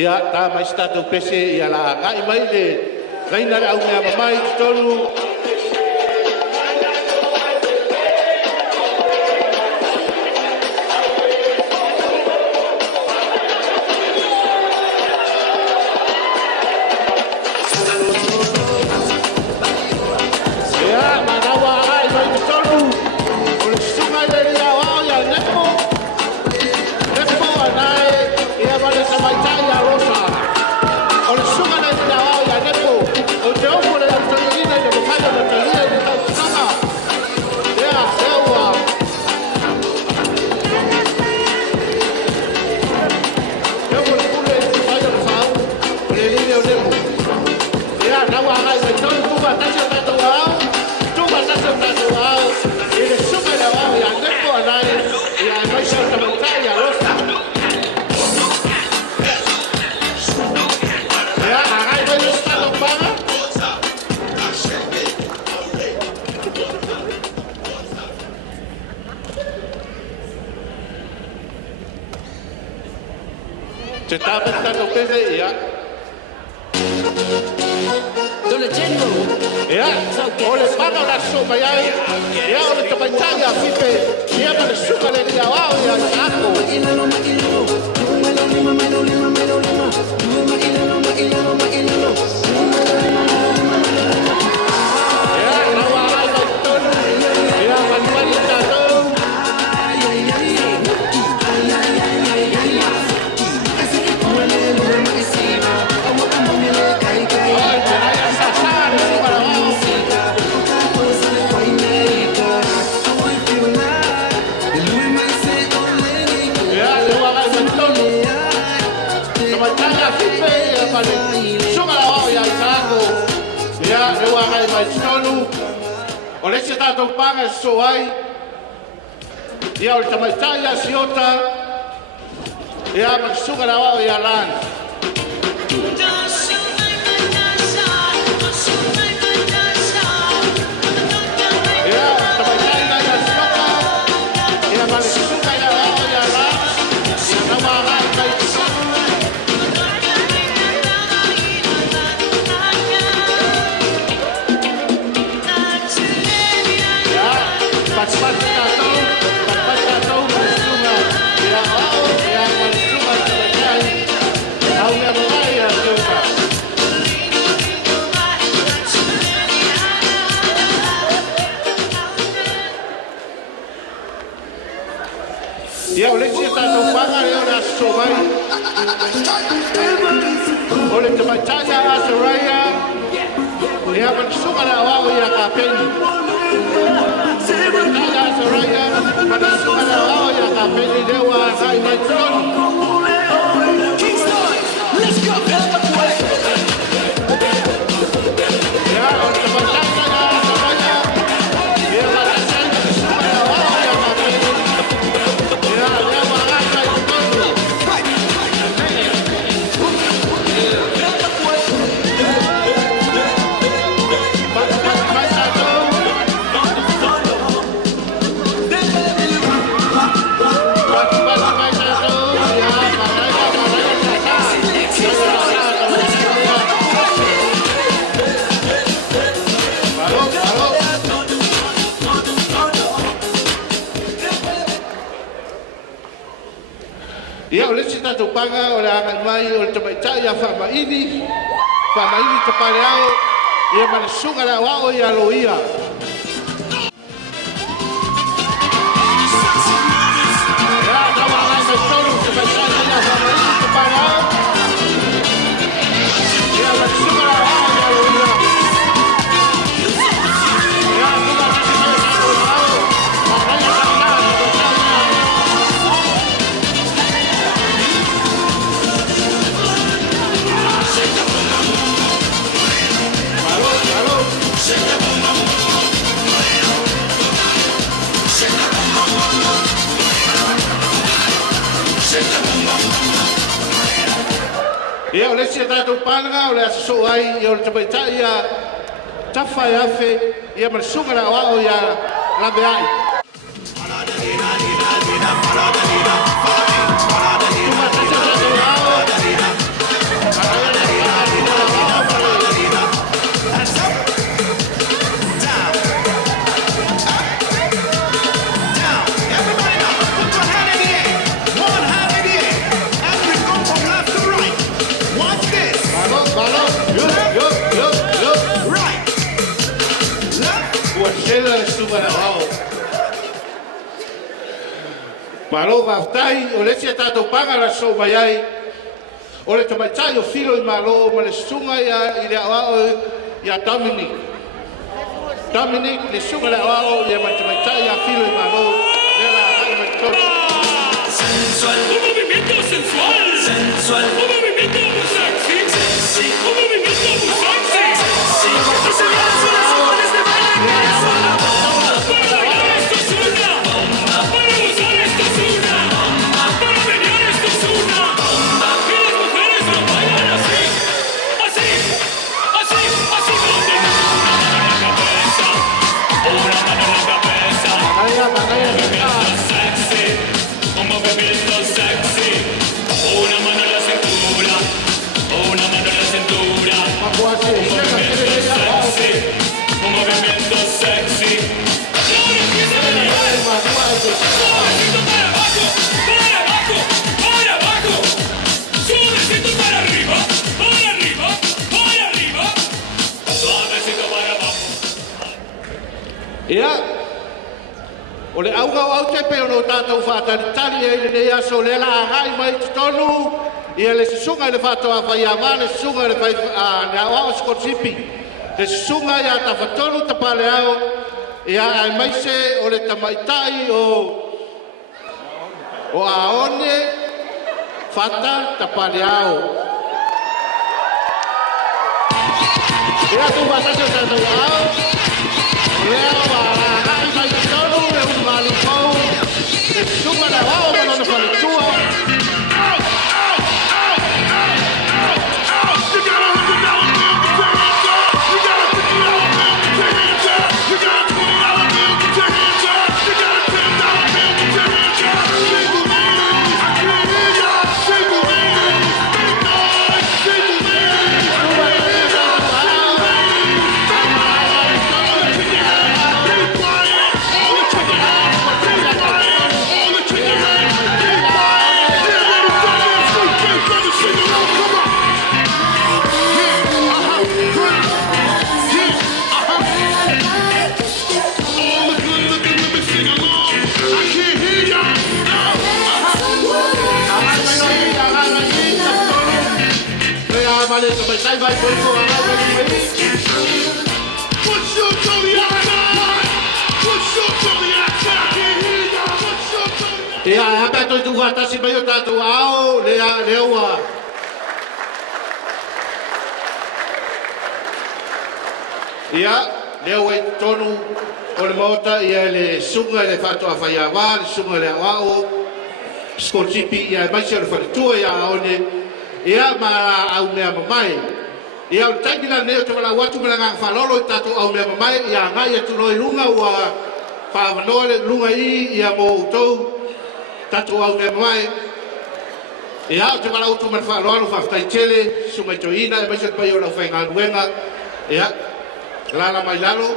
Ia ta mai statu pese ia la ngai mai le reina au mea mai tolu se sta pensando pese ia Dole General. ia ole paga la sopa ia ole te paitanga fipe ia ma suka le ia wao ia ako o le se tātou panga so ai ia o le tamaitai a siota ia makisuga na wao ia lana ia tamaitai na ia siota ia makisuga na wao ia lana ia na marai kai ia o le sia tātou panga leo na so mai o le tamaitanga a Soraya ia manisuga na wao ia kapeni tamaitanga a Soraya manisuga na wao ia kapeni leo a ngai mai tonu ia o le tamaitanga a Soraya ia manisuga na wao ia kapeni ia o lesi tātou panga o le angai mai o le tamaitai a whamaini te pareao ia manasunga na wao ia loia. Ia, tawa ngai mai tolu te tamaitai a Ia o lesi tātou pānanga o le asaso ai ia o le tamaitai ia tafa e afe ia marasunga na wao ia labe ai. Malo vaftai o le sia tātou panga la so mai ai o le tamaitai o filo I malo ma le sunga ia I le awao ia Dominic le sunga le awao ia ma tamaitai ia filo I malo le la hai ma tō sensual, un movimiento sensual, sensual, un movimiento muy sexy, sexy, un movimiento muy sexy, sexy, y se lanzan las órdenes de baile para bailar esto es una bomba, para gozar esto es una bomba, para menear esto es una bomba, y las mujeres lo bailan así, así, así, así, donde una mano en la cabeza, una mano en la cabeza, movimiento sexy, un movimiento sexy, una mano en la cintura, una mano en la cintura, un movimiento sexy, y ahora empieza a bailar, suavecito para abajo, para abajo, para abajo, suavecito para arriba, para arriba, para arriba, suavecito para abajo. ia o le auga au te pe no tātou whātaritari e le ia so le la hai mai tonu ia le sunga le whātua whai a mane sunga le whai le awao skosipi le sunga ia ta whatonu ta pale au ia ai mai se o le tamaitai o aone whata ta pale au ia tu whata se tātou au lea wa hai mai tonu le umali pau le sunga le awao ma lona whaletua Sai vai foi com a push you to the outside. Push you to the outside. Ia hapa to tu vata si mai o tatu ao le ua. Ia le ua tonu o le mota ia le sunga le fato a fai ava, sunga le ao. Scorcipi ia mai se le fatua ia one. Ia ma au mea mamai ia o taimina neo te wala watu mela ngang whalolo I tatu au mea mamai ia ngai e tunoi lunga ua whaamanoa le lunga ia mo utou tatu au mea mamai ia o te wala utu man whaaloalo whaftai tele sungai toina e maisa pai o lau whainga nuenga ia lala mai lalo